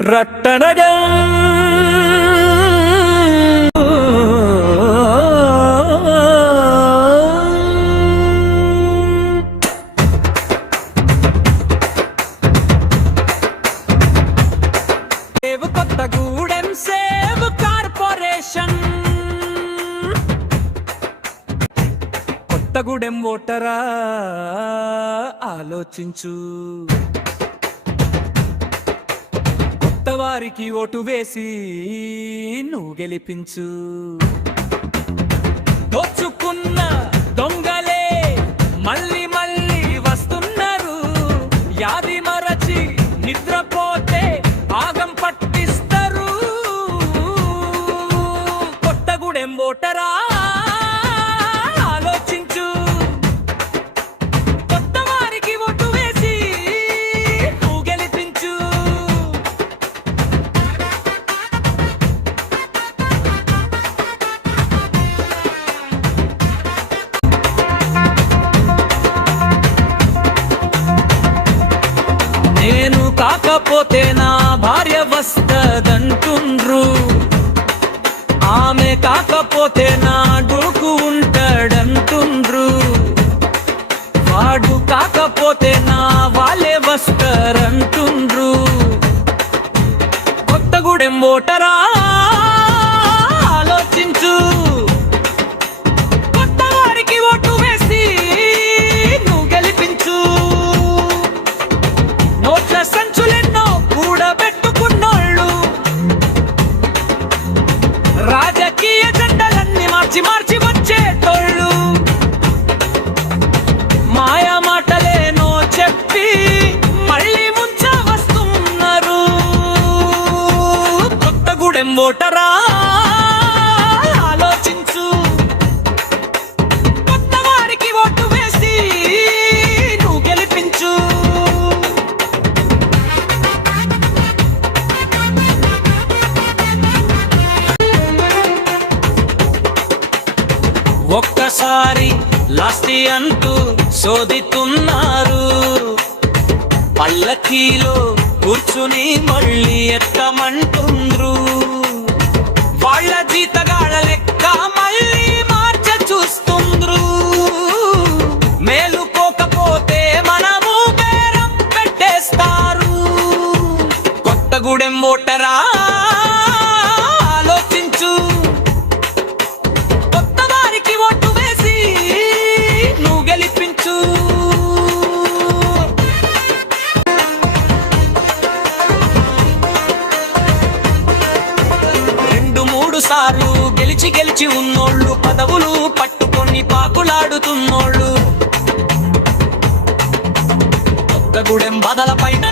రట్టనగా Kothagudem save corporation Kothagudem ఓటరా ఆలోచించు వారికి vote వేసి నువ్వు గెలిపించు దోచుకున్న దొంగలే మళ్ళీ మళ్ళీ వస్తున్నారు యాది మరచి నిద్రపోతే ఆగం పట్టిస్తారు కొత్తగూడెం ఓటరా ఆలోచించు కొత్త వారికి ఓటు వేసి నువ్వు గెలిపించు నేను కాకపోతే నా భార్య వస్తదంటుండ్రు ఆమె కాకపోతే నా డోకు ఉంటాడంటుండ్రు వాడు కాకపోతే నా వాళ్ళే వస్తారంటుండ్రు కొత్తగూడెం ఓటరా ఆలోచించు కొత్త వారికి ఓటు వేసి నువ్వు గెలిపించు నోట్ల సంచులెన్నో కూడబెట్టుకున్నోళ్ళు రాజకీయ జెండలన్నీ మార్చి మార్చి వచ్చేటోళ్ళు మాయా మాటలేనో చెప్పి మళ్ళీ ముంచ వస్తున్నారు కొత్తగూడెం ఓటరా ఆలోచించు కొత్త వారికి ఓటు వేసి నువ్వు గెలిపించు ఒక్కసారి లాస్తి అంటూ శోధితున్నారు పల్లకీలో కూర్చుని మళ్ళీ ఎక్కమంటుండ్రు వాళ్ళ జీతగాళ్ళ లెక్క మళ్ళీ మార్చ చూస్తుండ్రు మేలుకోకపోతే మనము బేరం పెట్టేస్తారు కొత్తగూడెం ఓటరా ఆలోచించు ఓటు వేసి నువ్వు గెలిపించు రెండు మూడు సార్లు గెలిచి గెలిచి ఉన్నోళ్ళు పదవులు పట్టుకొని పాకులాడుతున్నోళ్ళు కొత్తగూడెం బదల పైన